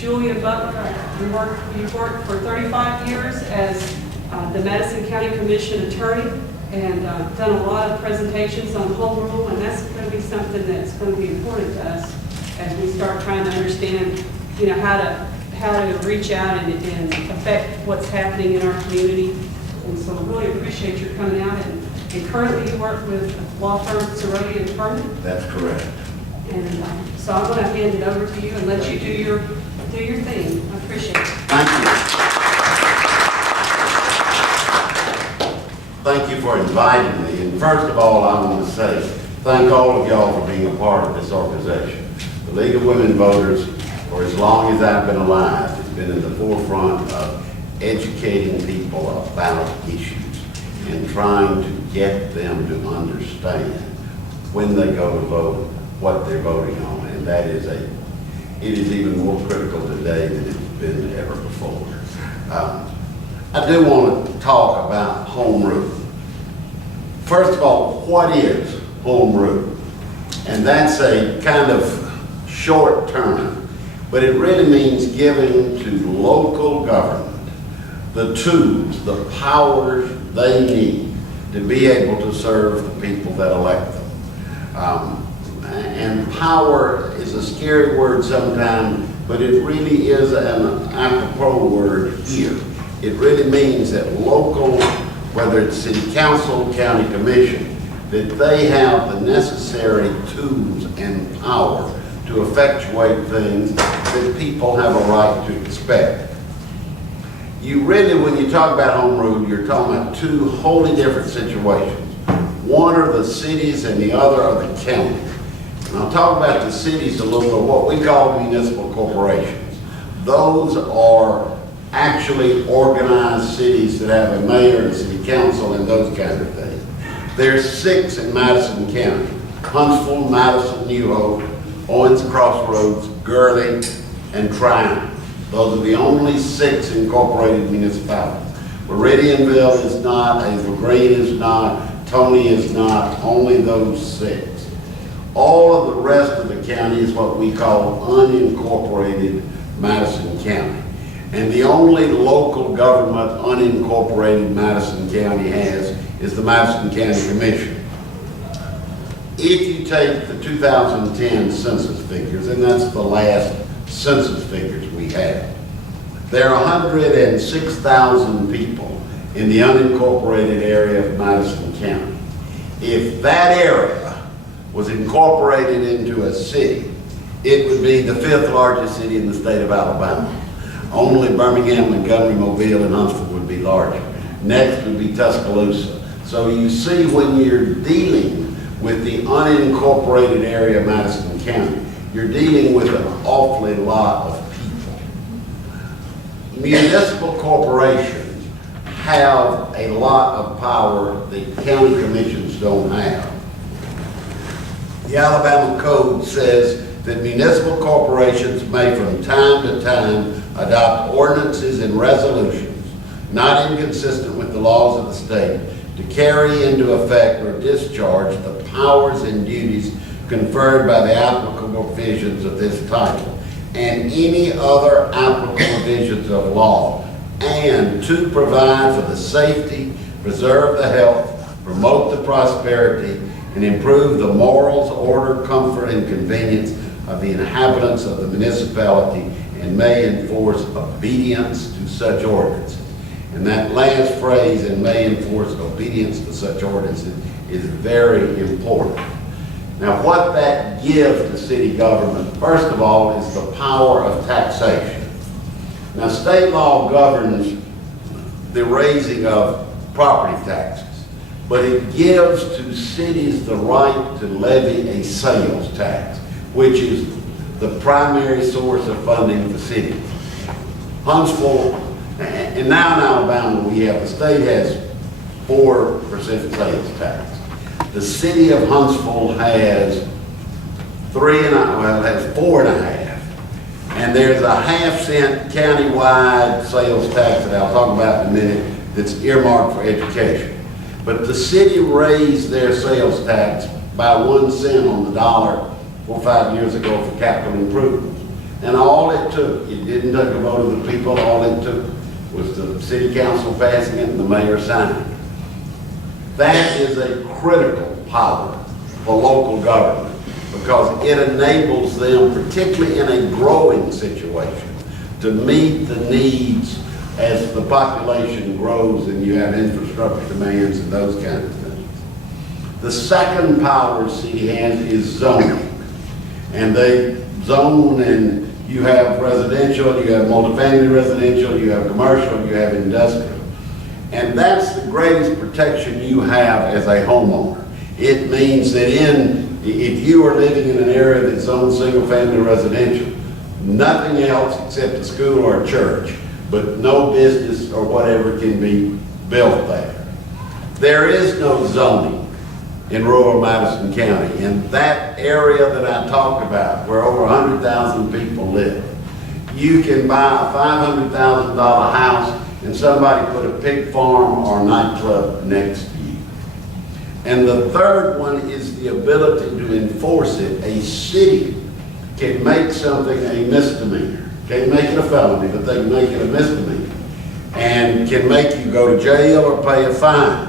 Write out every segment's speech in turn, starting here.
Julian Butler. You've worked for 35 years as the Madison County Commission attorney and done a lot of presentations on home rule, and that's going to be something that's going to be important to us as we start trying to understand, you know, how to reach out and affect what's happening in our community. And so I really appreciate your coming out. And currently you work with law firm Cerrone and Furman. That's correct. And so I'm going to hand it over to you and let you do your thing. I appreciate it. Thank you. Thank you for inviting me. And first of all, I want to say thank all of y'all for being a part of this organization. The League of Women Voters, for as long as I've been alive, has been in the forefront of educating people about issues and trying to get them to understand when they go to vote what they're voting on. And that is it is even more critical today than it's been ever before. I do want to talk about home rule. First of all, what is home rule? And that's a kind of short term, but it really means giving to local government the tools, the powers they need to be able to serve the people that elect them. And power is a scary word sometimes, but it really is an apropos word here. It really means that local, whether it's city council, county commission, that they have the necessary tools and power to effectuate things that people have a right to expect. You really, when you talk about home rule, you're talking about two wholly different situations. One are the cities and the other are the counties. And I'll talk about the cities a little bit, what we call municipal corporations. Those are actually organized cities that have a mayor and city council and those kinds of things. There's 6 in Madison County: Huntsville, Madison, New Hope, Owens Crossroads, Gurley, and Tryon. Those are the only 6 incorporated municipalities. Meridianville is not, Hazel Green is not, Tony is not, only those 6. All of the rest of the county is what we call unincorporated Madison County. And the only local government unincorporated Madison County has is the Madison County Commission. If you take the 2010 census figures, and that's the last census figures we have, there are 106,000 people in the unincorporated area of Madison County. If that area was incorporated into a city, it would be the 5th largest city in the state of Alabama. Only Birmingham, Montgomery, Mobile, and Huntsville would be larger. Next would be Tuscaloosa. So you see, when you're dealing with the unincorporated area of Madison County, you're dealing with an awfully lot of people. Municipal corporations have a lot of power that county commissions don't have. The Alabama Code says that municipal corporations may from time to time adopt ordinances and resolutions not inconsistent with the laws of the state to carry into effect or discharge the powers and duties conferred by the applicable provisions of this title and any other applicable provisions of law, and to provide for the safety, preserve the health, promote the prosperity, and improve the morals, order, comfort, and convenience of the inhabitants of the municipality, and may enforce obedience to such ordinances. And that last phrase, and may enforce obedience to such ordinances, is very important. Now, what that gives the city government, first of all, is the power of taxation. Now, state law governs the raising of property taxes, but it gives to cities the right to levy a sales tax, which is the primary source of funding for cities. Huntsville, and now in Alabama, the state has 4% sales tax. The city of Huntsville has 4.5. And there's a 1/2 cent countywide sales tax that I'll talk about in a minute that's earmarked for education. But the city raised their sales tax by 1 cent on the dollar 4 or 5 years ago for capital improvements. And all it took, it didn't take a vote of the people, all it took was the city council passing it and the mayor signing it. That is a critical power for local government because it enables them, particularly in a growing situation, to meet the needs as the population grows and you have infrastructure demands and those kinds of things. The second power the city has is zoning. And they zone, and you have residential, you have multifamily residential, you have commercial, you have industrial. And that's the greatest protection you have as a homeowner. It means that if you are living in an area that's zoned single-family residential, nothing else except a school or a church, but no business or whatever can be built there. There is no zoning in rural Madison County. In that area that I talked about, where over 100,000 people live, you can buy a $500,000 house and somebody put a pig farm or nightclub next to you. And the third one is the ability to enforce it. A city can make something a misdemeanor. Can't make it a felony, but they can make it a misdemeanor. And can make you go to jail or pay a fine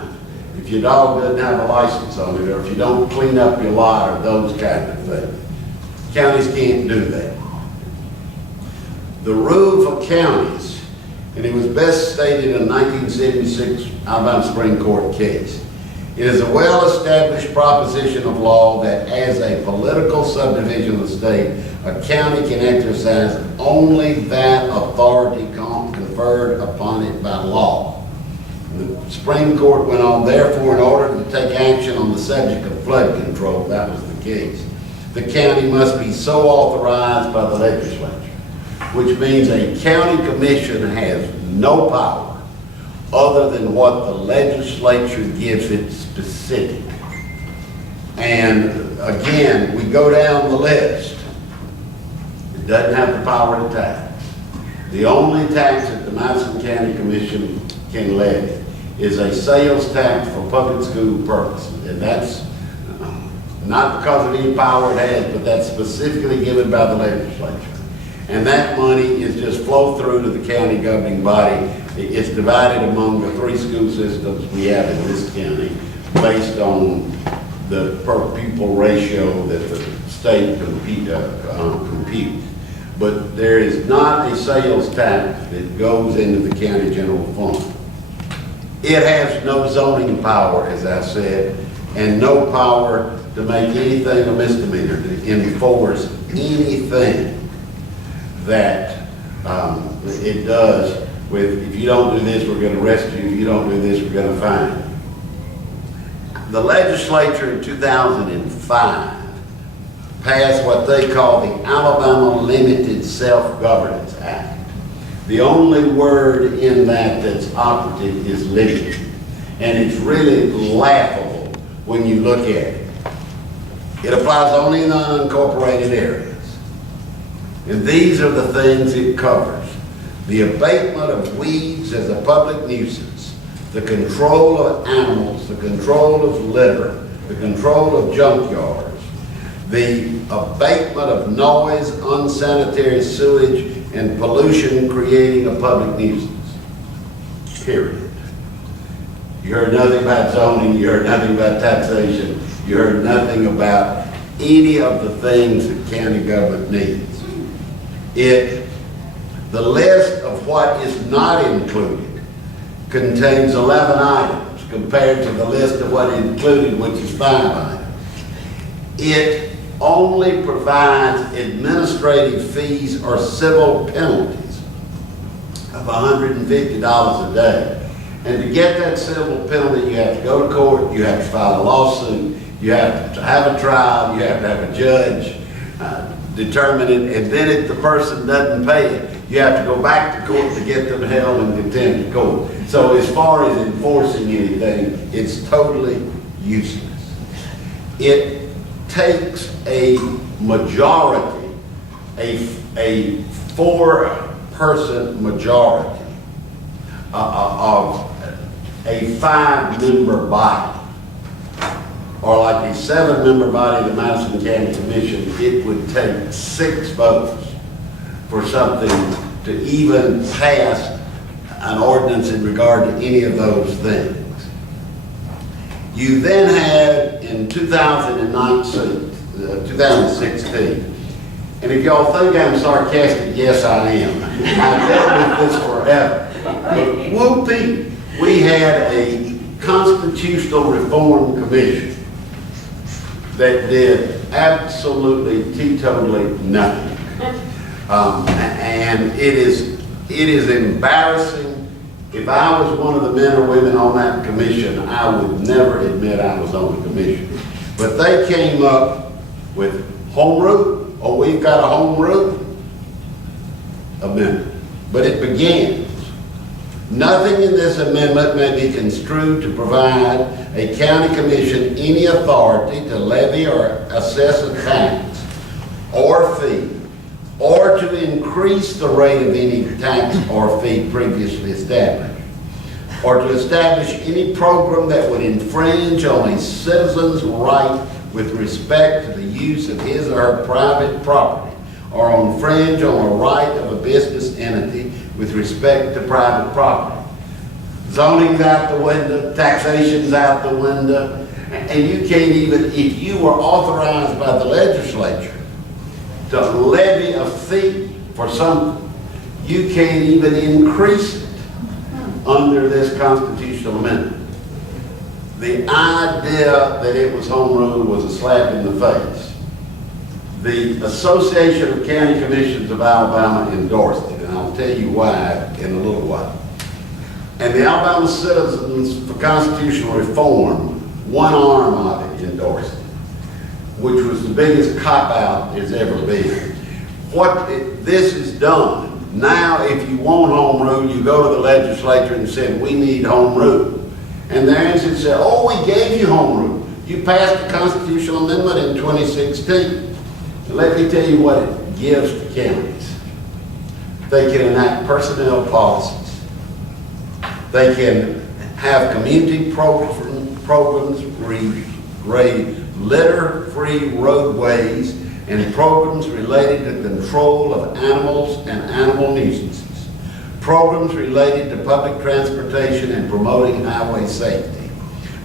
if your dog doesn't have a license on it, or if you don't clean up your lot, or those kind of things. Counties can't do that. The rule for counties, and it was best stated in a 1976 Alabama Supreme Court case, it is a well-established proposition of law that as a political subdivision of the state, a county can exercise only that authority conferred upon it by law. The Supreme Court went on, therefore, in order to take action on the subject of flood control, that was the case, the county must be so authorized by the legislature, which means a county commission has no power other than what the legislature gives it specific. And again, we go down the list. It doesn't have the power to tax. The only tax that the Madison County Commission can levy is a sales tax for public school purposes. And that's not because of any power it has, but that's specifically given by the legislature. And that money is just flow through to the county governing body. It's divided among the 3 school systems we have in this county based on the per pupil ratio that the state computes. But there is not a sales tax that goes into the county general fund. It has no zoning power, as I said, and no power to make anything a misdemeanor, to enforce anything that it does with, if you don't do this, we're going to arrest you, if you don't do this, we're going to fine you. The legislature in 2005 passed what they call the Alabama Limited Self-Governance Act. The only word in that that's operative is limited. And it's really laughable when you look at it. It applies only in unincorporated areas. And these are the things it covers: the abatement of weeds as a public nuisance, the control of animals, the control of litter, the control of junkyards, the abatement of noise, unsanitary sewage, and pollution creating a public nuisance. Period. You heard nothing about zoning, you heard nothing about taxation, you heard nothing about any of the things that county government needs. The list of what is not included contains 11 items compared to the list of what is included, which is 5 items. It only provides administrative fees or civil penalties of $150 a day. And to get that civil penalty, you have to go to court, you have to file a lawsuit, you have to have a trial, you have to have a judge determine it, and then if the person doesn't pay it, you have to go back to court to get them held in contempt of court. So as far as enforcing anything, it's totally useless. It takes a majority, a 4-person majority of a 5-member body, or like a 7-member body of the Madison County Commission, it would take 6 votes for something to even pass an ordinance in regard to any of those things. You then had in 2016, and if y'all think I'm sarcastic, yes I am. I've dealt with this forever. But whoopee, we had a constitutional reform commission that did absolutely teetotally nothing. And it is embarrassing. If I was one of the men or women on that commission, I would never admit I was on the commission. But they came up with home rule. Oh, we've got a home rule amendment. But it begins, nothing in this amendment may be construed to provide a county commission any authority to levy or assess a tax or fee, or to increase the rate of any tax or fee previously established, or to establish any program that would infringe on a citizen's right with respect to the use of his or her private property, or infringe on a right of a business entity with respect to private property. Zoning's out the window, taxation's out the window, and you can't even, if you were authorized by the legislature to levy a fee for something, you can't even increase it under this constitutional amendment. The idea that it was home rule was a slap in the face. The Association of County Commissions of Alabama endorsed it, and I'll tell you why in a little while. And the Alabama Citizens for Constitutional Reform, one arm of it endorsed it, which was the biggest cop-out there's ever been. This is done. Now, if you want home rule, you go to the legislature and say, we need home rule. And their answer said, oh, we gave you home rule. You passed the constitutional amendment in 2016. And let me tell you what it gives to counties. They can enact personnel policies. They can have community programs, grade litter-free roadways, and programs related to control of animals and animal nuisances. Programs related to public transportation and promoting highway safety.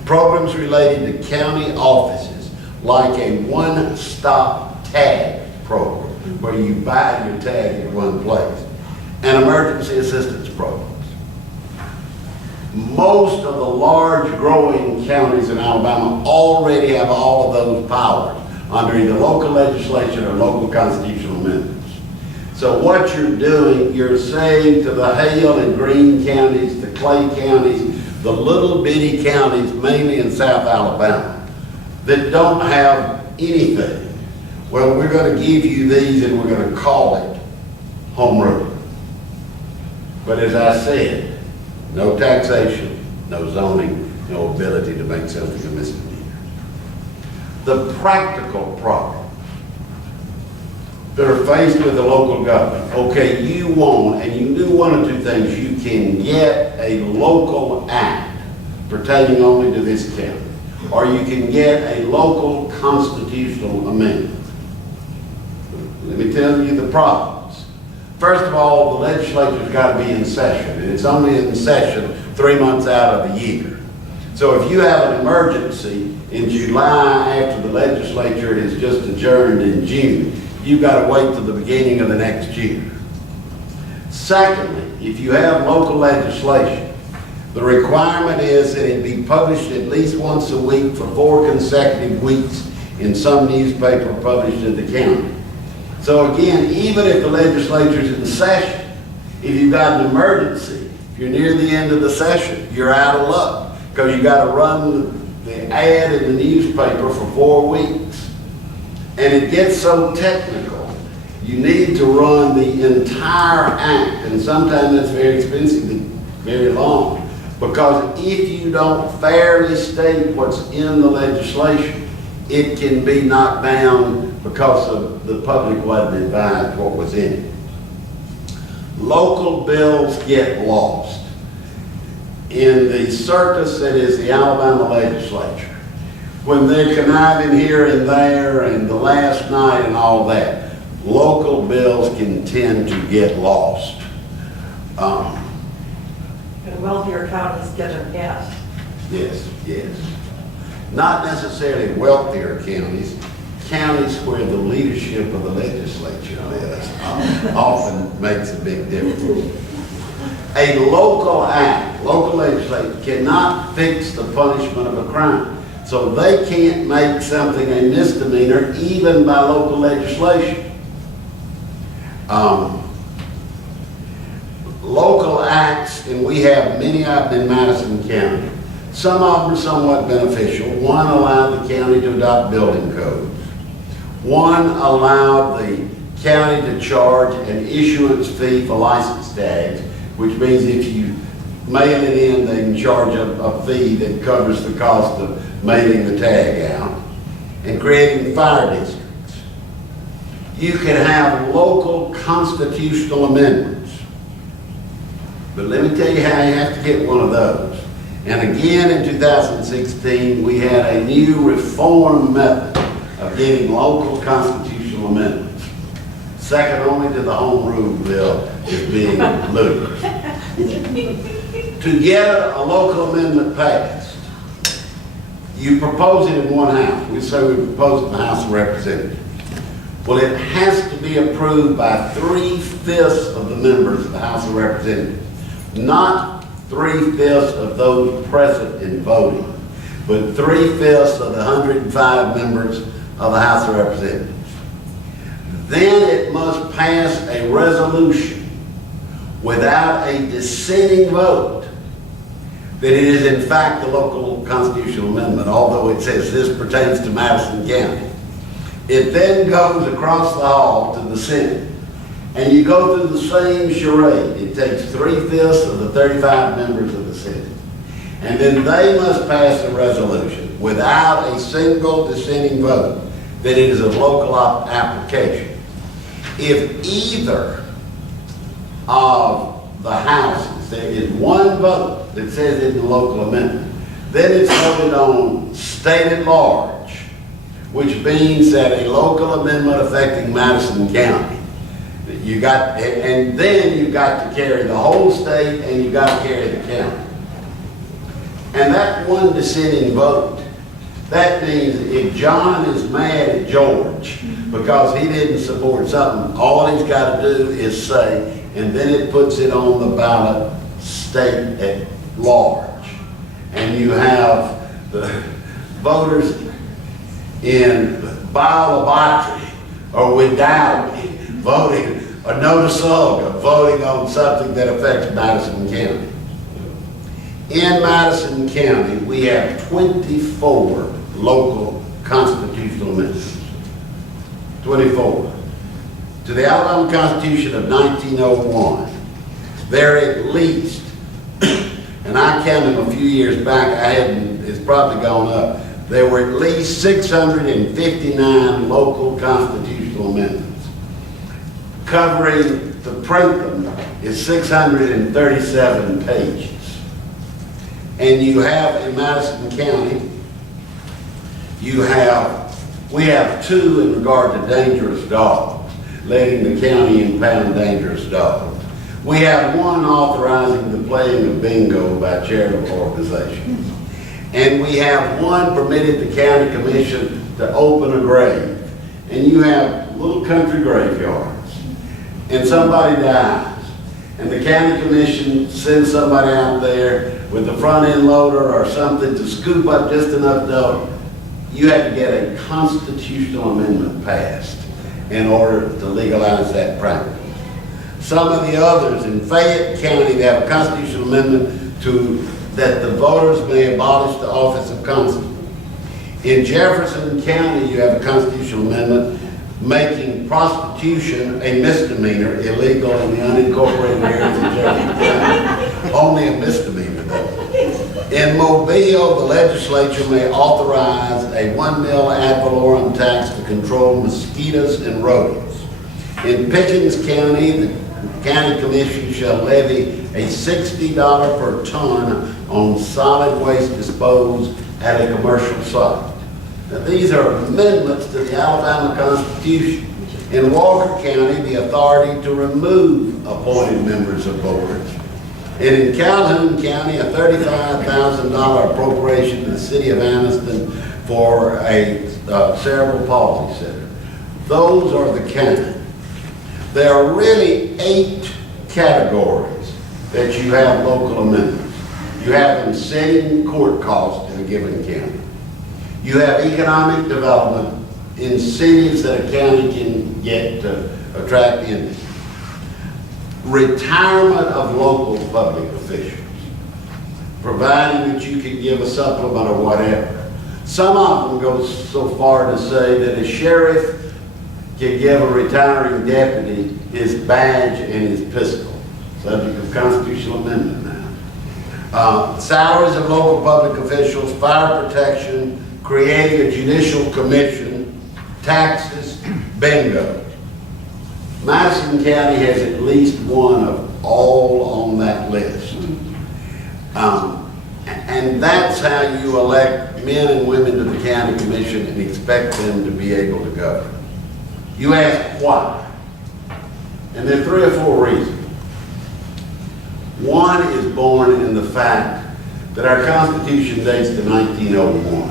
Programs related to county offices, like a one-stop tag program, where you buy your tag in one place, and emergency assistance programs. Most of the large growing counties in Alabama already have all of those powers under either local legislation or local constitutional amendments. So what you're doing, you're saying to the Hale and Greene counties, the Clay counties, the little bitty counties, mainly in South Alabama, that don't have anything, well, we're going to give you these and we're going to call it home rule. But as I said, no taxation, no zoning, no ability to make something a misdemeanor. The practical problems that are faced with the local government. Okay, you want, and you do one of two things. You can get a local act pertaining only to this county, or you can get a local constitutional amendment. Let me tell you the problems. First of all, the legislature's got to be in session, and it's only in session 3 months out of the year. So if you have an emergency in July after the legislature is just adjourned in June, you've got to wait till the beginning of the next year. Secondly, if you have local legislation, the requirement is that it be published at least once a week for 4 consecutive weeks in some newspaper published in the county. So again, even if the legislature is in session, if you've got an emergency, if you're near the end of the session, you're out of luck, because you got to run the ad in the newspaper for 4 weeks. And it gets so technical, you need to run the entire act, and sometimes that's very expensive and very long, because if you don't fairly state what's in the legislation, it can be knocked down because of the public wasn't advised what was in it. Local bills get lost in the circus that is the Alabama legislature, when they're conniving here and there and the last night and all that. local bills can tend to get lost. And wealthier counties get an S. Yes, yes. Not necessarily wealthier counties, counties where the leadership of the legislature is often makes a big difference. A local act, local legislature cannot fix the punishment of a crime. So they can't make something a misdemeanor even by local legislation. Local acts, and we have many of them in Madison County. Some of them are somewhat beneficial. One allowed the county to adopt building codes. One allowed the county to charge an issuance fee for license tags, which means if you mail it in, they can charge a fee that covers the cost of mailing the tag out, and creating fire districts. You can have local constitutional amendments. But let me tell you how you have to get one of those. And again, in 2016, we had a new reform method of getting local constitutional amendments. Second only to the Home Rule Bill is being ludicrous. To get a local amendment passed, you propose it in one house. We say we propose it in the House of Representatives. Well, it has to be approved by 3/5 of the members of the House of Representatives. Not 3/5 of those present in voting, but 3/5 of the 105 members of the House of Representatives. Then it must pass a resolution without a dissenting vote that it is in fact a local constitutional amendment, although it says this pertains to Madison County. It then goes across the hall to the Senate. And you go through the same charade. It takes 3/5 of the 35 members of the Senate. And then they must pass a resolution without a single dissenting vote that it is a local application. If either of the houses, there is one vote that says it's a local amendment, then it's voted on state at large, which means that a local amendment affecting Madison County. You got, and then you got to carry the whole state and you got to carry the county. And that one dissenting vote, that means if John is mad at George because he didn't support something, all he's got to do is say, and then it puts it on the ballot state at large. And you have the voters in Biolobatry or Wedowee voting, or Notasulga voting on something that affects Madison County. In Madison County, we have 24 local constitutional amendments. 24. To the Alabama Constitution of 1901, there are at least, and I counted them a few years back, it's probably gone up, there were at least 659 local constitutional amendments. Covering, to print them, is 637 pages. And you have in Madison County, we have two in regard to dangerous dogs, letting the county impound dangerous dogs. We have one authorizing the playing of bingo by charitable organizations. And we have one permitted the county commission to open a grave. And you have little country graveyards. And somebody dies. And the county commission sends somebody out there with a front end loader or something to scoop up just enough dough. You have to get a constitutional amendment passed in order to legalize that practice. Some of the others in Fayette County, they have a constitutional amendment that the voters may abolish the office of constable. In Jefferson County, you have a constitutional amendment making prostitution a misdemeanor, illegal in the unincorporated areas of Jefferson County. Only a misdemeanor, though. In Mobile, the legislature may authorize a 1 mil ad valorem tax to control mosquitoes and rodents. In Pickens County, the county commission shall levy a $60 per ton on solid waste disposed at a commercial site. Now, these are amendments to the Alabama Constitution. In Walker County, the authority to remove appointed members of boards. And in Calhoun County, a $35,000 appropriation to the city of Anniston for a cerebral palsy center. Those are the kind. There are really 8 categories that you have local amendments. You have them setting court costs in a given county. You have economic development, incentives that a county can get to attract in. Retirement of local public officials, providing that you can give a supplement or whatever. Some of them go so far to say that a sheriff can give a retiring deputy his badge and his pistol, subject of constitutional amendment now. Salaries of local public officials, fire protection, creating a judicial commission, taxes, bingo. Madison County has at least one of all on that list. And that's how you elect men and women to the county commission and expect them to be able to govern. You ask why? And there are 3 or 4 reasons. One is born in the fact that our Constitution dates to 1901.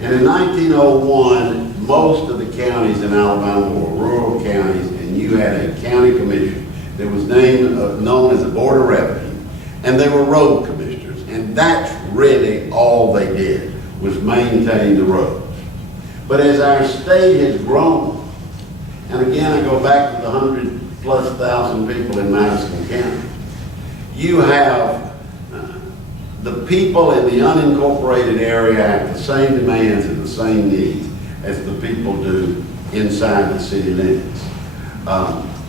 And in 1901, most of the counties in Alabama were rural counties, and you had a county commission that was known as the Board of Revenue, and they were road commissioners, and that's really all they did, was maintain the roads. But as our state has grown, and again I go back to the 100,000+ people in Madison County, you have the people in the unincorporated area have the same demands and the same needs as the people do inside the city limits.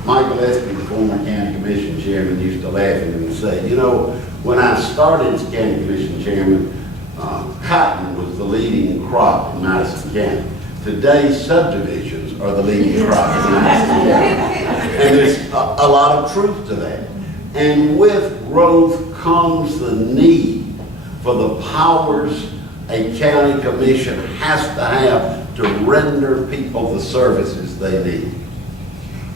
Michael Espy, the former county commission chairman, used to laugh at him and say, you know, when I started as county commission chairman, cotton was the leading crop in Madison County. Today, subdivisions are the leading crop in Madison County. And there's a lot of truth to that. And with growth comes the need for the powers a county commission has to have to render people the services they need.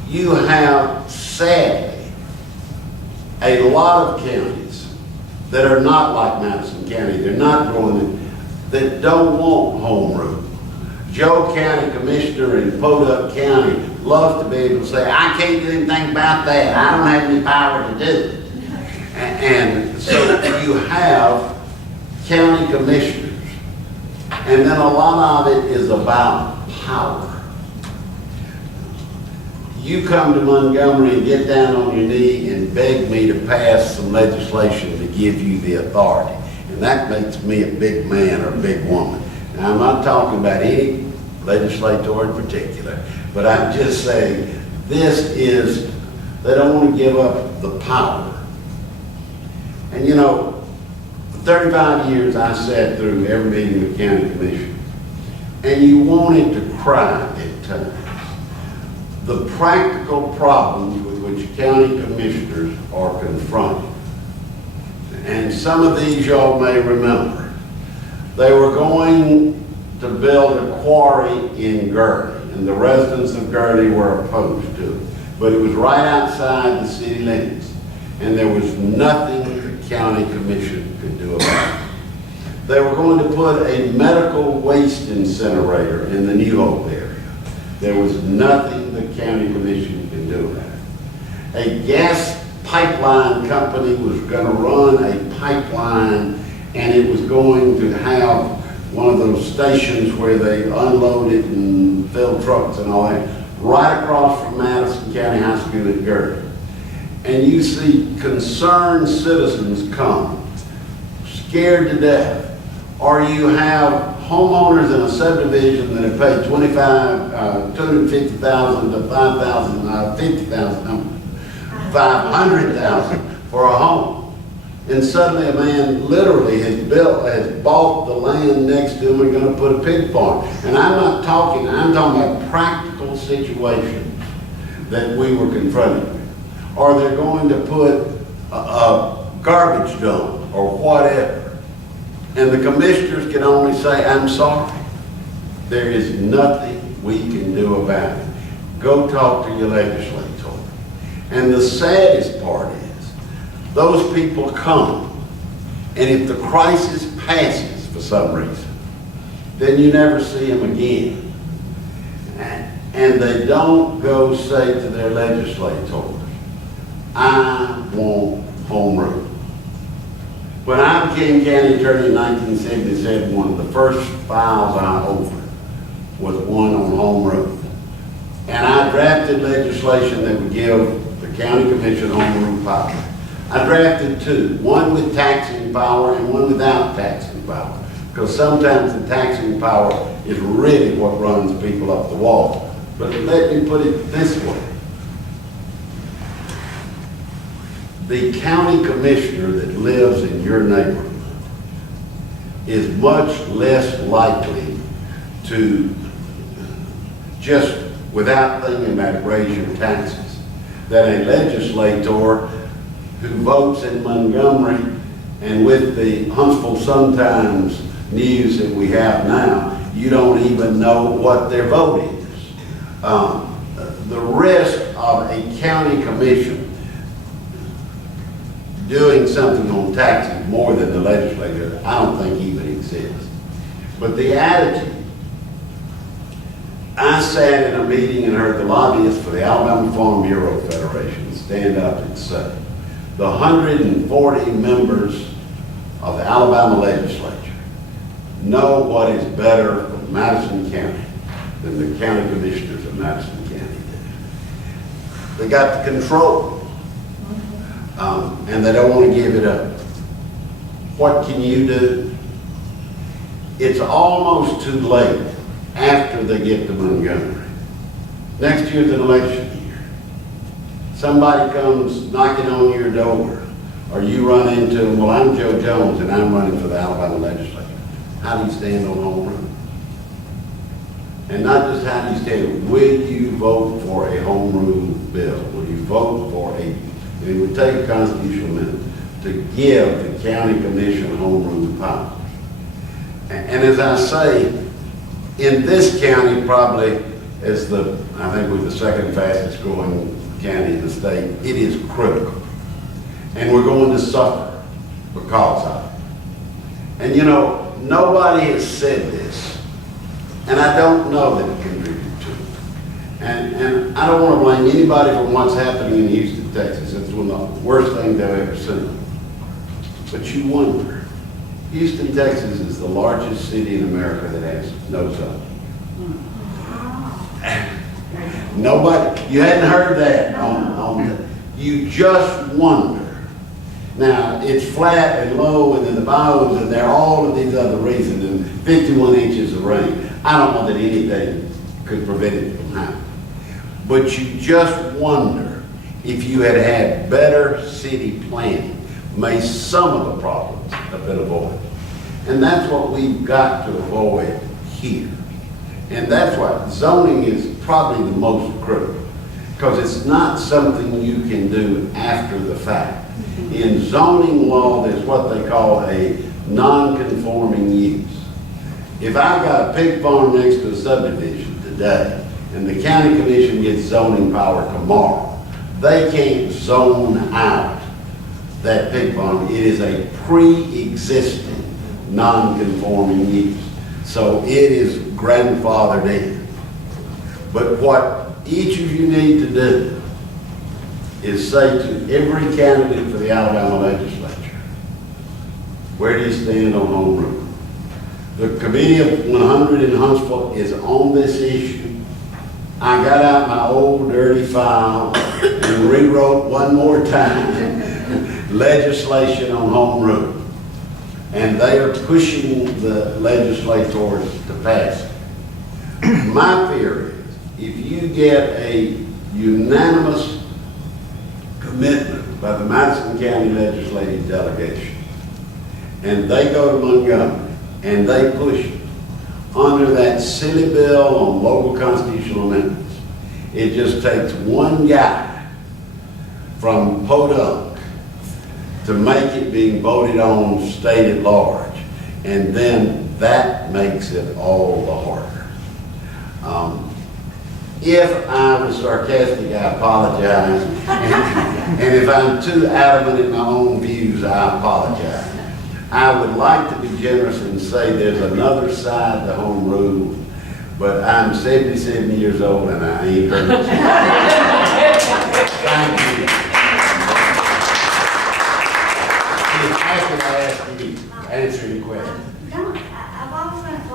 You have, sadly, a lot of counties that are not like Madison County. They're not growing, that don't want home rule. Joe County Commissioner in Podunk County loves to be able to say, I can't do anything about that. I don't have any power to do it. And so you have county commissioners, and then a lot of it is about power. You come to Montgomery and get down on your knee and beg me to pass some legislation to give you the authority. And that makes me a big man or a big woman. Now, I'm not talking about any legislator in particular, but I'm just saying this is, they don't want to give up the power. And you know, for 35 years I sat through every meeting with the county commission, and you wanted to cry at times. The practical problems with which county commissioners are confronted. And some of these y'all may remember. They were going to build a quarry in Gurney, and the residents of Gurney were opposed to it. But it was right outside the city limits, and there was nothing the county commission could do about it. They were going to put a medical waste incinerator in the New Hope area. There was nothing the county commission could do about it. A gas pipeline company was going to run a pipeline, and it was going to have one of those stations where they unloaded and filled trucks and all that, right across from Madison County High School at Gurney. And you see concerned citizens come, scared to death, or you have homeowners in a subdivision that have paid $250,000 to $50,000, $500,000 for a home, and suddenly a man literally has bought the land next to him and going to put a pig farm. And I'm talking about practical situations that we were confronted with. Or they're going to put a garbage dump or whatever. And the commissioners can only say, I'm sorry. There is nothing we can do about it. go talk to your legislator. And the saddest part is, those people come, and if the crisis passes for some reason, then you never see them again. And they don't go say to their legislators, I want home rule. When I became county attorney in 1977, one of the first files I opened was one on home rule. And I drafted legislation that would give the county commission home rule power. I drafted two, one with taxing power and one without taxing power. Because sometimes the taxing power is really what runs people up the wall. But let me put it this way. The county commissioner that lives in your neighborhood is much less likely to just, without thinking about it, raise your taxes than a legislator who votes in Montgomery. And with the Huntsville Sun-Times news that we have now, you don't even know what their vote is. The risk of a county commission doing something on taxes more than the legislature, I don't think even exists. But the attitude, I sat in a meeting and heard the lobbyists for the Alabama Farm Bureau Federation stand up and say, the 140 members of the Alabama legislature know what is better for Madison County than the county commissioners of Madison County do. They got the control, and they don't want to give it up. What can you do? It's almost too late after they get to Montgomery. Next year's an election year. Somebody comes knocking on your door, or you run into them, well, I'm Joe Jones and I'm running for the Alabama legislature. How do you stand on home rule? And not just how do you stand, will you vote for a home rule bill? Will you vote for and it would take a constitutional amendment to give the county commission home rule powers. And as I say, in this county, probably as I think we're the second fastest growing county in the state, it is critical. And we're going to suffer because of it. And you know, nobody has said this, and I don't know that it contributed to it. And I don't want to blame anybody for what's happening in Houston, Texas. It's one of the worst things I've ever seen. But you wonder, Houston, Texas is the largest city in America that has no zoning. Nobody, you hadn't heard that on the, you just wonder. Now, it's flat and low, and then the bows, and there are all of these other reasons, and 51 inches of rain. I don't know that anything could prevent it from happening. But you just wonder if you had had better city planning, may some of the problems have been avoided. And that's what we've got to avoid here. And that's why zoning is probably the most critical, because it's not something you can do after the fact. In zoning law, there's what they call a non-conforming use. If I've got a pig farm next to a subdivision today, and the county commission gets zoning power tomorrow, they can't zone out that pig farm. It is a pre-existing non-conforming use. So it is grandfathered in. But what each of you need to do is say to every candidate for the Alabama legislature, where do you stand on home rule? The Committee of 100 in Huntsville is on this issue. I got out my old dirty file and rewrote one more time legislation on home rule. And they are pushing the legislators to pass it. My fear is, if you get a unanimous commitment by the Madison County Legislative Delegation, and they go to Montgomery, and they push it under that silly bill on local constitutional amendments, it just takes one guy from Podunk to make it being voted on state at large, and then that makes it all the harder. If I was sarcastic, I apologize. And if I'm too adamant in my own views, I apologize. I would like to be generous and say there's another side to home rule, but I'm 77 years old and I ain't heard it. Thank you. It's happy to ask you to answer any questions.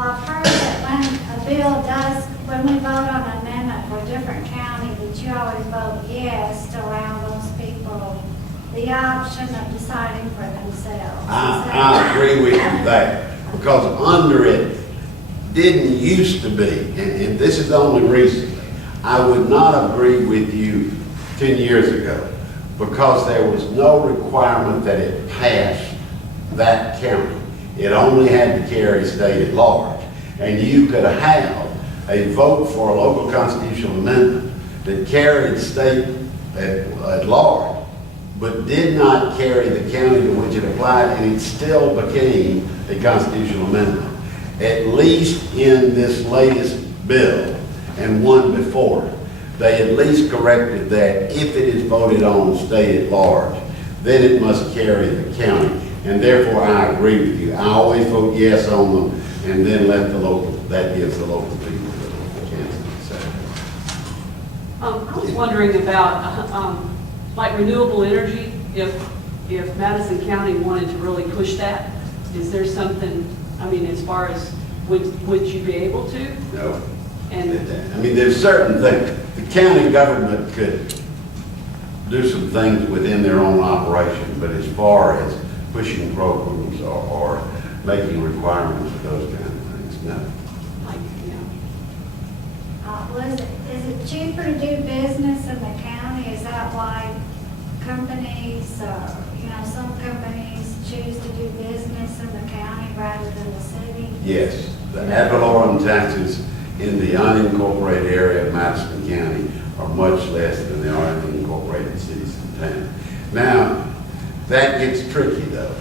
I've heard that when a bill does, when we vote on an amendment for a different county, that you always vote yes to allow those people the option of deciding for themselves. I agree with you that, because under it didn't used to be, and this is only recently, I would not agree with you 10 years ago, because there was no requirement that it passed that county. It only had to carry state at large. And you could have a vote for a local constitutional amendment that carried state at large, but did not carry the county to which it applied, and it still became a constitutional amendment. At least in this latest bill and one before it, they at least corrected that if it is voted on state at large, then it must carry the county. And therefore, I agree with you. I always vote yes on them, and then let the local, that gives the local people the chance to decide. I was wondering about, like renewable energy, if Madison County wanted to really push that, is there something, I mean, as far as, would you be able to? No. And I mean, there's certain things. The county government could do some things within their own operation, but as far as pushing programs or making requirements for those kind of things, no. like, you know, Is it cheaper to do business in the county? Is that why companies, some companies choose to do business in the county rather than the city? Yes, the ad valorem taxes in the unincorporated area of Madison County are much less than they are in the incorporated cities and towns. Now, that gets tricky though.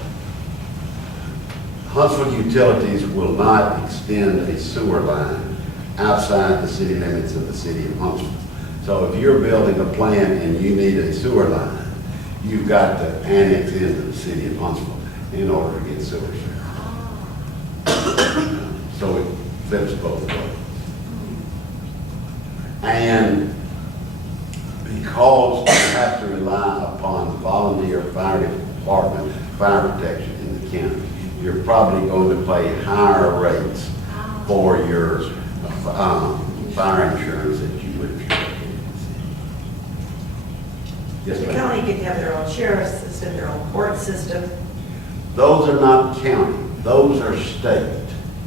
Huntsville Utilities will not extend a sewer line outside the city limits of the city of Huntsville. So if you're building a plant and you need a sewer line, you've got to annex into the city of Huntsville in order to get sewer service. So it flips both ways. And because you have to rely upon volunteer fire department, fire protection in the county, you're probably going to pay higher rates for your fire insurance that you would if you're located in the city. Yes, The ma'am. county can have their own sheriff's system, their own court system. Those are not county, those are state,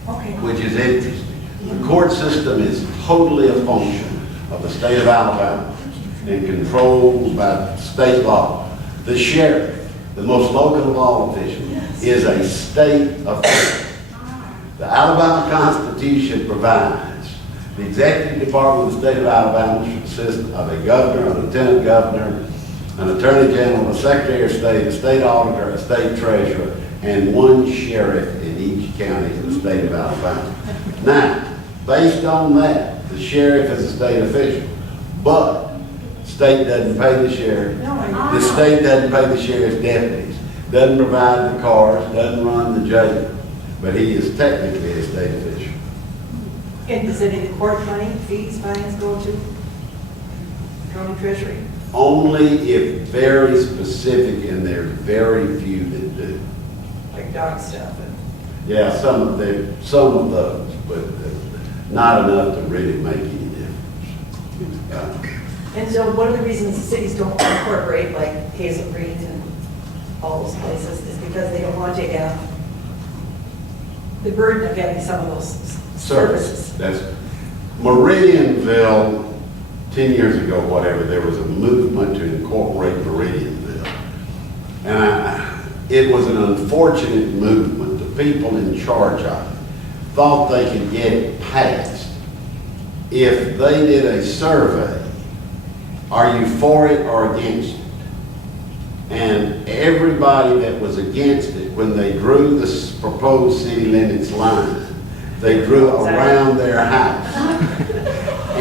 Okay. which is interesting. The court system is totally a function of the state of Alabama and controlled by state law. The sheriff, the most local of all officials, is a state official. The Alabama Constitution provides the executive department of the state of Alabama should consist of a governor, a lieutenant governor, an attorney general, a secretary of state, a state auditor, a state treasurer, and one sheriff in each county in the state of Alabama. Now, based on that, the sheriff is a state official, but the state doesn't pay the sheriff. The state doesn't pay the sheriff's deputies, doesn't provide the cars, doesn't run the jail, but he is technically a state official. And does any of the court money, fees, fines go to county treasury? Only if very specific, and there's very few that do. Like dog stuff and. Yeah, some of those, but not enough to really make any difference. And so one of the reasons the cities don't incorporate like Hazel Greens and all those places is because they don't want to have the burden of having some of those services. That's Meridianville, 10 years ago, whatever, there was a movement to incorporate Meridianville. And it was an unfortunate movement. The people in charge of it thought they could get it passed if they did a survey. Are you for it or against it? And everybody that was against it, when they drew the proposed city limits line, they drew around their house.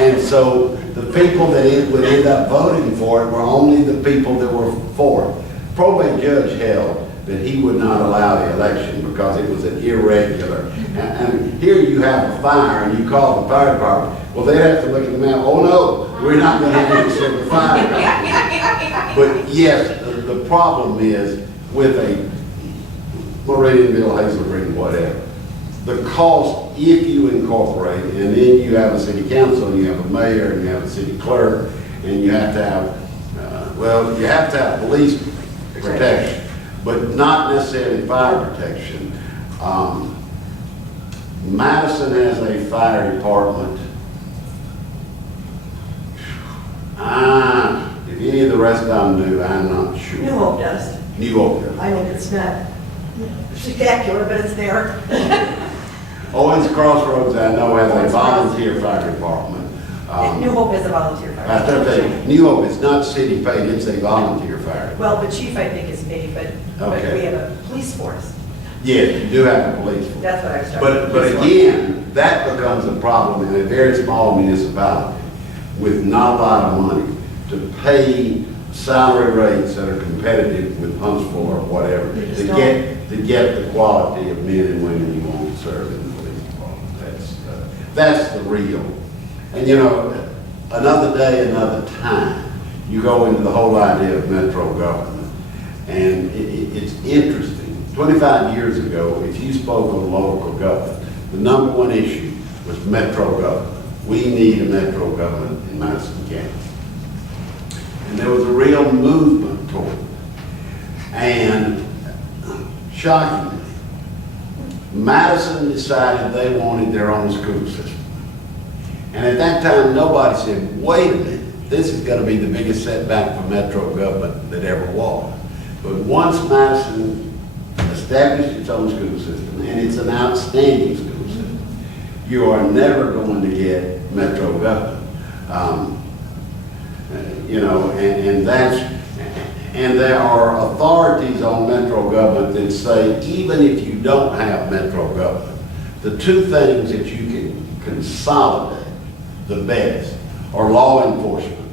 And so the people that would end up voting for it were only the people that were for it. Probate judge held that he would not allow the election because it was an irregular. And here you have a fire and you call the fire department. Well, they'd have to look at the map. Oh no, we're not going to have a fire. But yes, the problem is with a Meridianville, Hazel Green, whatever. The cost, if you incorporate, and then you have a city council, and you have a mayor, and you have a city clerk, and you have to have, you have to have police protection, but not necessarily fire protection. Madison has a fire department. If any of the rest of them do, I'm not sure. New Hope does. New Hope does. I hope it's not spectacular, but it's there. Owens Crossroads, I know, has a volunteer fire department. New Hope is a volunteer fire. I thought that New Hope is not city paid, it's a volunteer fire. Well, the chief, I think, is paid, but Okay. we have a police force. Yes, you do have a police force. That's what I was talking about. But again, that becomes a problem in a very small municipality with not a lot of money to pay salary rates that are competitive with Huntsville or whatever They just to get the quality of men and women you want to serve in the police department. That's the real. And you know, another day, another time, you go into the whole idea of metro government, and it's interesting. 25 years ago, if you spoke on local government, the number one issue was metro government. We need a metro government in Madison County. And there was a real movement toward it. And shockingly, Madison decided they wanted their own school system. And at that time, nobody said, wait a minute, this is going to be the biggest setback for metro government that ever was. But once Madison established its own school system, and it's an outstanding school system, you are never going to get metro government. And there are authorities on metro government that say, even if you don't have metro government, the two things that you can consolidate the best are law enforcement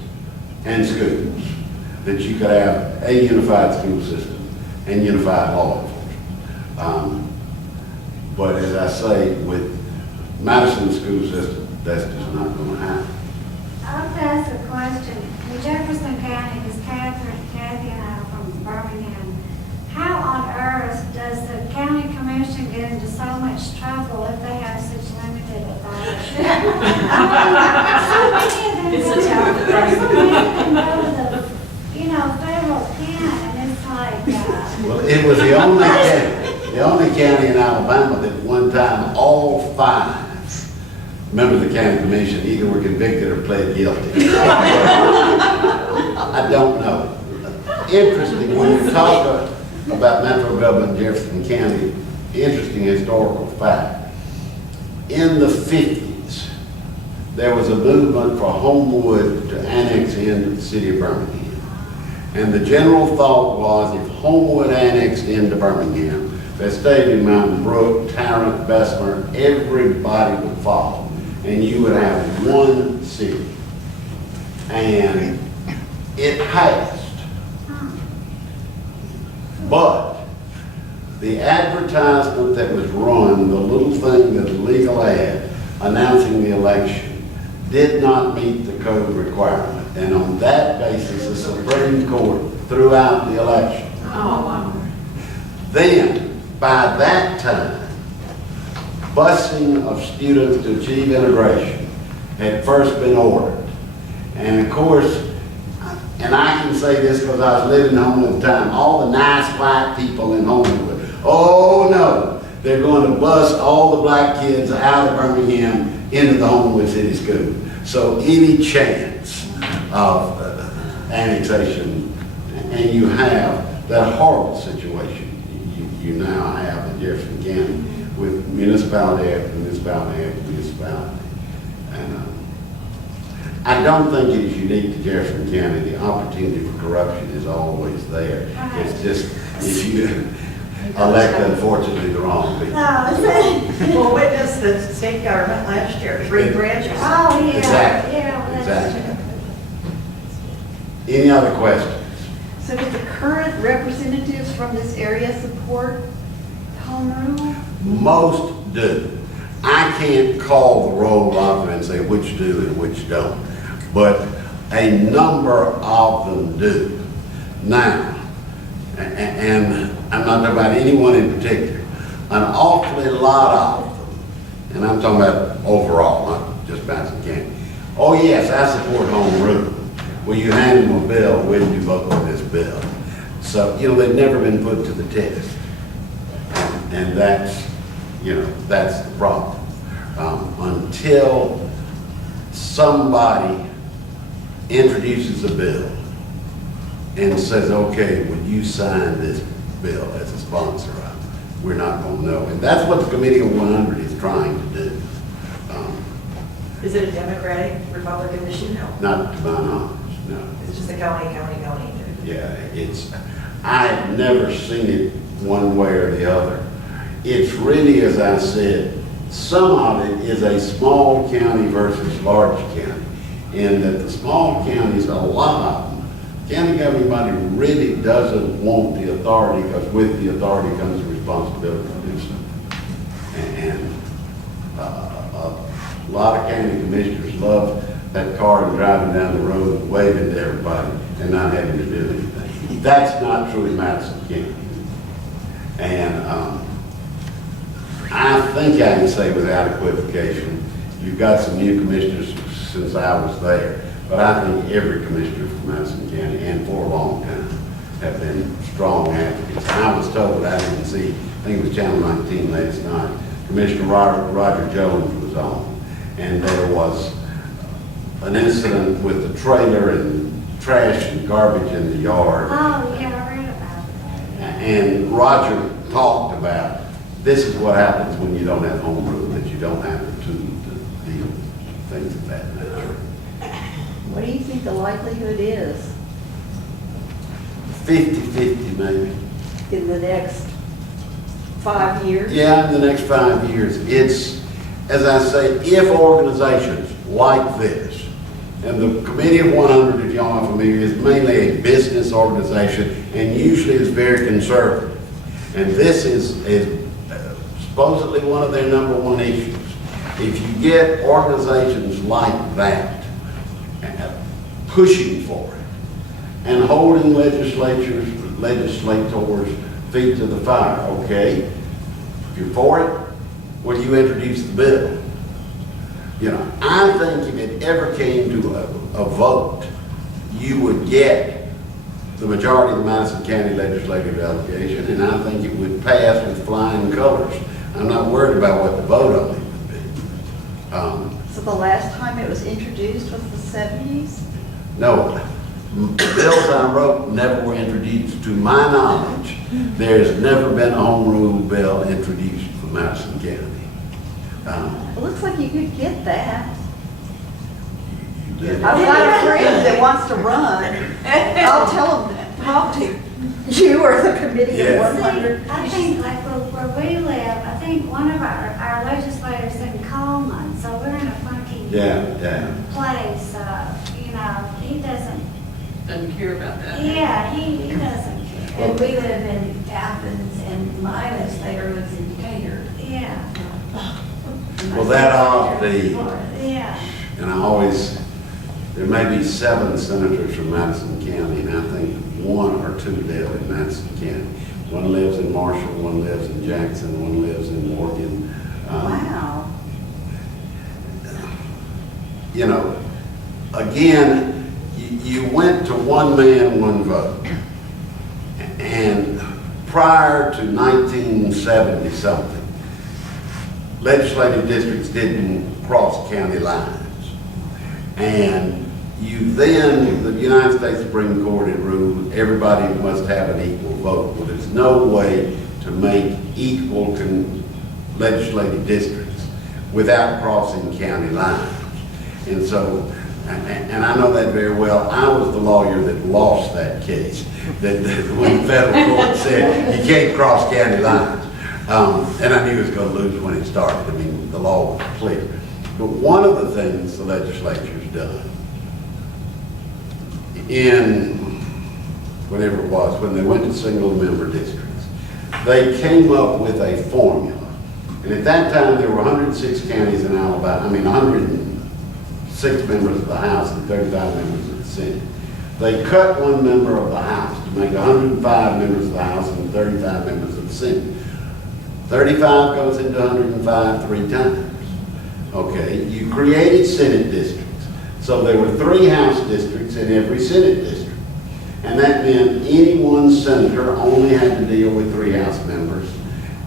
and schools, that you could have a unified school system and unified law enforcement. But as I say, with Madison school system, that's just not going to happen. I have to ask a question. In Jefferson County, because Kathy and I are from Birmingham, how on earth does the county commission get into so much trouble if they have such limited authority? So many of them, It's a town. so many of them go to the, federal pen, and it's like, Well, it was the only county in Alabama that at one time all five members of the county commission either were convicted or pled guilty. I don't know. Interesting, when you talk about metro government in Jefferson County, interesting historical fact. In the 50s, there was a movement for Homewood to annex into the city of Birmingham. And the general thought was if Homewood annexed into Birmingham, that stayed in Mountain Brook, Tarrant, Bessemer, everybody would follow. And you would have one city. And it passed. But the advertisement that was run, the little thing, the legal ad announcing the election, did not meet the code requirement. And on that basis, the Supreme Court threw out the election. Oh, wow. Then, by that time, busing of students to achieve integration had first been ordered. And of course, and I can say this because I was living in Homewood at the time, all the nice white people in Homewood, oh no, they're going to bus all the black kids out of Birmingham into the Homewood City School. So any chance of annexation, and you have that horrible situation you now have in Jefferson County with municipality after municipality after municipality. And I don't think it is unique to Jefferson County. The opportunity for corruption is always there. It's just, if you, elect unfortunately the wrong people. Well, witness the state government last year, 3 branches. Oh, yeah. Exactly. Yeah, that's Exactly. true. Any other questions? So do the current representatives from this area support home rule? Most do. I can't call the roll of them and say which do and which don't, but a number of them do. Now, and I'm not talking about anyone in particular, an awfully lot of them, and I'm talking about overall, not just Madison County. Oh yes, I support home rule. Well, you hand them a bill, when do you vote for this bill? So, they've never been put to the test. And that's, that's the problem. Until somebody introduces a bill and says, okay, would you sign this bill as a sponsor of it? We're not going to know. And that's what the Committee of 100 is trying to do. Is it a Democratic, Republican issue? No. Not to my knowledge, no. It's just a county. Yeah, I've never seen it one way or the other. It's really, as I said, some of it is a small county versus large county. And that the small counties, a lot of them, county government body really doesn't want the authority, because with the authority comes the responsibility to do something. And a lot of county commissioners love that car and driving down the road and waving to everybody and not having to do anything. That's not true in Madison County. And I think I can say without equivocation, you've got some new commissioners since I was there, but I think every commissioner from Madison County, and for a long time, have been strong advocates. And I was told, I didn't see, I think it was Channel 19 last night, Commissioner Roger Jones was on, and there was an incident with the trailer and trash and garbage in the yard. Oh, yeah, I read about that. And Roger talked about, this is what happens when you don't have home rule, that you don't have the tools to deal with things of that nature. What do you think the likelihood is 50-50 maybe. in the next 5 years? Yeah, in the next 5 years. It's, as I say, if organizations like this, and the Committee of 100, if y'all are familiar, is mainly a business organization and usually is very conservative. And this is supposedly one of their number one issues. If you get organizations like that pushing for it and holding legislators' feet to the fire, okay, if you're for it, well, you introduce the bill. I think if it ever came to a vote, you would get the majority of the Madison County legislative delegation, and I think it would pass with flying colors. I'm not worried about what the vote on it would be. So the last time it was introduced was the 70s? No, the bills I wrote never were introduced. To my knowledge, there's never been a home rule bill introduced for Madison County. It looks like you could get that. You did. I've got a friend that wants to run. I'll tell him that. Talk to you or the Committee of Yeah. 100. I think like where we live, I think one of our legislators in Coleman, so we're in a funky Yeah. place, he doesn't, care about that. yeah, he doesn't care. And we live in Athens, and my legislator lives in Decatur. Yeah, Well, that ought to be, yeah. and there may be 7 senators from Madison County, and I think 1 or 2 live in Madison County. One lives in Marshall, one lives in Jackson, one lives in Morgan. Wow. Again, you went to one man, one vote. And prior to 1970 something, legislative districts didn't cross county lines. And the United States Supreme Court had ruled everybody must have an equal vote. Well, there's no way to make equal legislative districts without crossing county lines. And so and I know that very well. I was the lawyer that lost that case, that when the federal court said you can't cross county lines. And I knew it was going to lose when it started. I mean, the law was clear. But one of the things the legislature's done in whatever it was, when they went to single member districts, they came up with a formula. And at that time, there were 106 counties in Alabama, 106 members of the House and 35 members of the Senate. They cut one member of the House to make 105 members of the House and 35 members of the Senate. 35 goes into 105 3 times. Okay, you created Senate districts. So there were 3 House districts in every Senate district. And that meant any one senator only had to deal with 3 House members,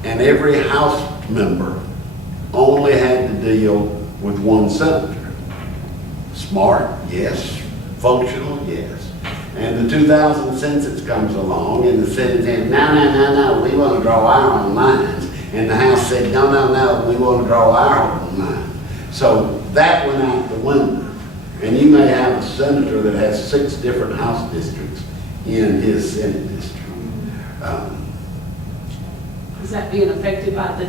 and every House member only had to deal with 1 senator. Smart, yes. Functional, yes. And the 2000 census comes along, and the Senate said, no, we want to draw our own lines. And the House said, no, we want to draw our own lines. So that went out the window. And you may have a senator that has 6 different House districts in his Senate district. Is that being affected by the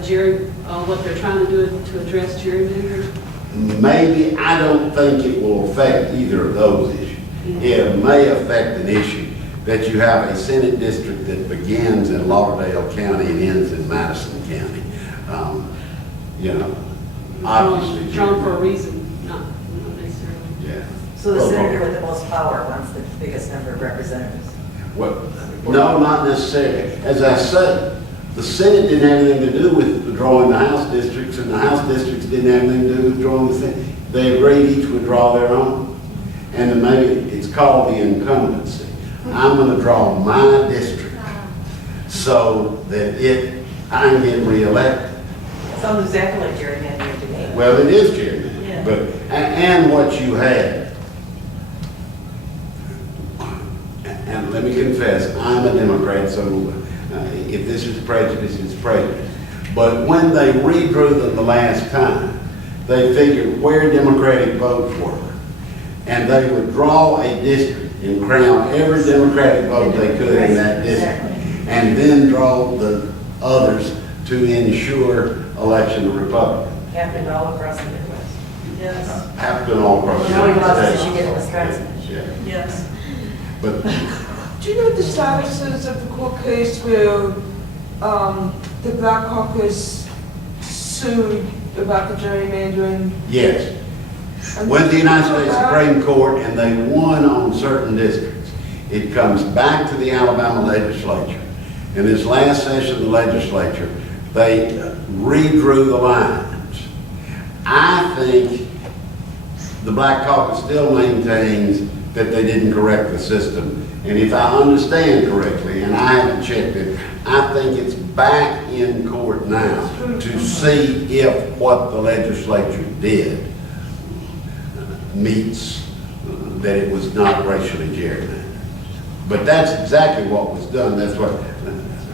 what they're trying to do to address gerrymandering? Maybe, I don't think it will affect either of those issues. It may affect an issue that you have a Senate district that begins in Lauderdale County and ends in Madison County. Obviously. Drawn for a reason, not necessarily. Yeah. So the senator with the most power wants the biggest number of representatives. Well, no, not necessarily. As I say, the Senate didn't have anything to do with drawing the House districts, and the House districts didn't have anything to do with drawing the Senate. They agreed each would draw their own. And then maybe it's called the incumbency. I'm going to draw my district so that I can get reelected. Sounds exactly like gerrymandering to me. Well, it is gerrymandering, Yeah. but and what you had. And let me confess, I'm a Democrat, so if this is prejudice, it's prejudice. But when they redrew them the last time, they figured where Democratic votes were. And they would draw a district and crown every Democratic vote they could in that district. And then draw the others to ensure election of Republicans. Happened all across the Midwest. Yes. Happened all across the Now we United lost States. Michigan and Wisconsin. Yeah. Yes. But Do you know the statuses of the court case where the Black Caucus sued about the gerrymandering? yes, And went to the United States about- Supreme Court and they won on certain districts. It comes back to the Alabama legislature. In this last session of the legislature, they redrew the lines. I think the Black Caucus still maintains that they didn't correct the system. And if I understand correctly, and I haven't checked it, I think it's back in court now to see if what the legislature did meets that it was not racially gerrymandered. But that's exactly what was done. That's what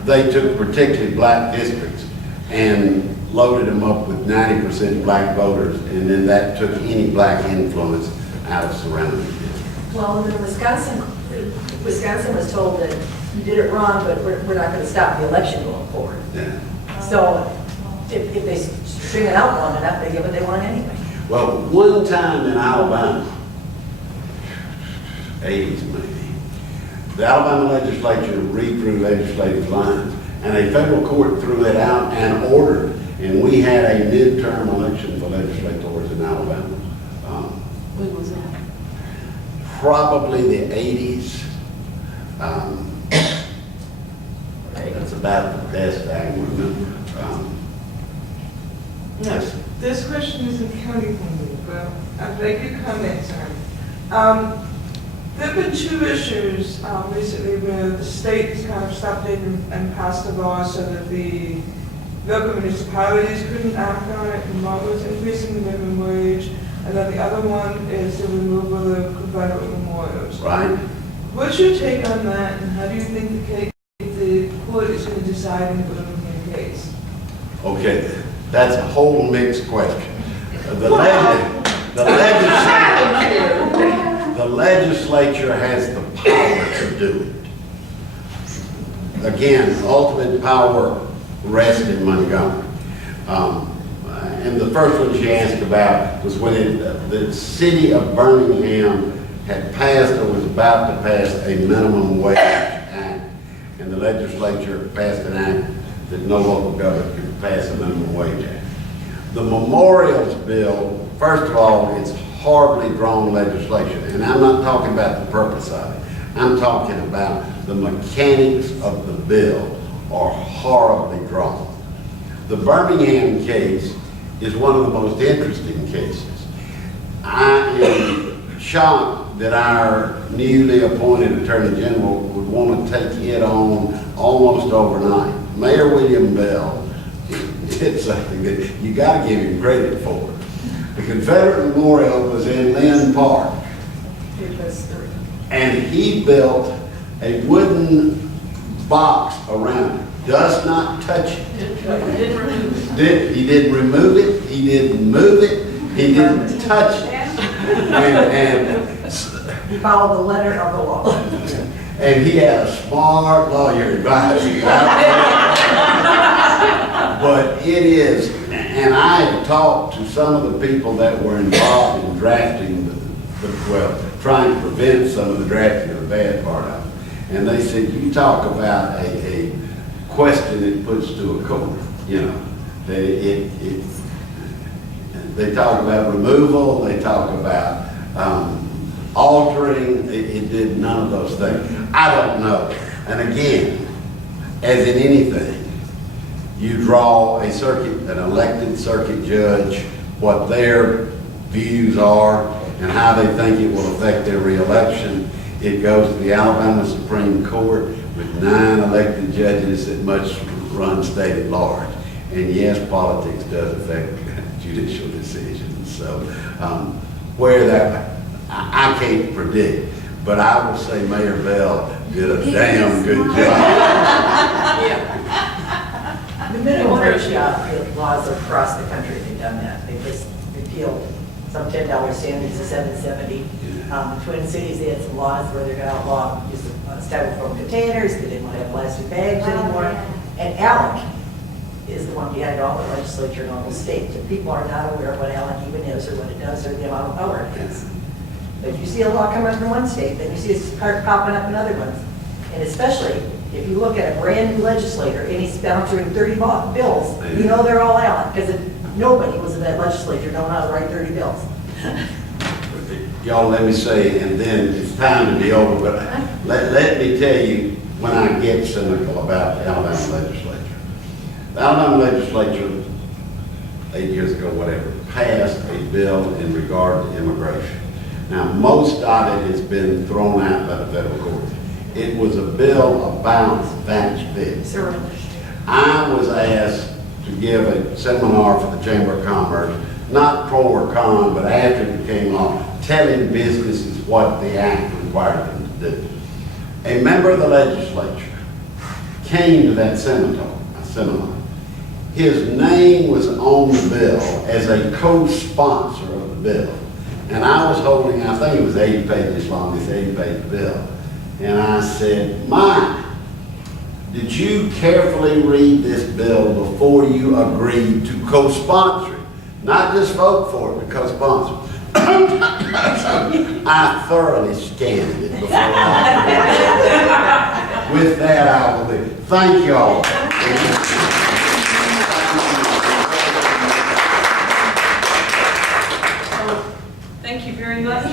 they took, particularly black districts, and loaded them up with 90% black voters, and then that took any black influence out of surrounding districts. Well, in Wisconsin was told that you did it wrong, but we're not going to stop the election going forward. Yeah. So if they string it out long enough, they get what they want anyway. Well, one time in Alabama, 80s maybe, the Alabama legislature redrew legislative lines, and a federal court threw it out and ordered, and we had a midterm election for legislators in Alabama. When was that? Probably the 80s. That's about the best I can remember. Yes. This question isn't counting for me, but I'd like your comments on it. There have been 2 issues recently where the state has kind of stepped in and passed a law so that the local municipalities couldn't act on it, and one was increasing the minimum wage, and then the other one is the removal of Confederate memorials. Right. What's your take on that, and how do you think the court is going to decide in the Birmingham case? Okay, that's a whole mixed question. The legislature legislature has the power to do it. Again, ultimate power rests in Montgomery. And the first one she asked about was when the city of Birmingham had passed or was about to pass a minimum wage act, and the legislature passed an act that no local government could pass a minimum wage act. The memorials bill, first of all, it's horribly drawn legislation, and I'm not talking about the purpose of it. I'm talking about the mechanics of the bill are horribly drawn. The Birmingham case is one of the most interesting cases. I am shocked that our newly appointed Attorney General would want to take it on almost overnight. Mayor William Bell did something that you got to give him credit for. The Confederate Memorial was in Lynn Park, and he built a wooden box around it. Does not touch it. He didn't remove it. He didn't move it. He didn't touch it. And Follow the letter of the law. and he had a smart lawyer advising. But it is, and I have talked to some of the people that were involved in drafting trying to prevent some of the drafting of the bad part of it. And they said, you talk about a question it puts to a court, you know, they talk about removal, they talk about altering, it did none of those things. I don't know. And again, as in anything, you draw a circuit, an elected circuit judge, what their views are and how they think it will affect their reelection. It goes to the Alabama Supreme Court with 9 elected judges that must run state at large. And yes, politics does affect judicial decisions. So where that, I can't predict, but I will say Mayor Bell did a damn good job. The minimum wage laws across the country, they've done that. They just repealed some $10 standards to $7.70. The Twin Cities, they had some laws where they're going to outlaw use of styrofoam containers, they didn't want to have plastic bags anymore. And ALEC is the one behind all the legislature in all the states. And people are not aware of what ALEC even is or what it does or the amount of power it has. But if you see a law coming from one state, then you see it popping up in other ones. And especially if you look at a brand new legislator and he's sponsoring 30 bills, you know they're all ALEC because nobody was in that legislature knowing how to write 30 bills. Y'all let me say, and then it's time to be over, but let me tell you when I get cynical about the Alabama legislature. The Alabama legislature, 8 years ago, whatever, passed a bill in regard to immigration. Now, most of it has been thrown out by the federal court. It was a bill about that big. I was asked to give a seminar for the Chamber of Commerce, not pro or con, but after it came on, telling businesses what the act required them to do. A member of the legislature came to that seminar. His name was on the bill as a co-sponsor of the bill. And I was holding, I think it was 80 pages long, this 80-page bill. And I said, Mike, did you carefully read this bill before you agreed to co-sponsor it? Not just vote for it, but co-sponsor it. I thoroughly scanned it before I with that, I will leave. Thank you all. Thank you very much.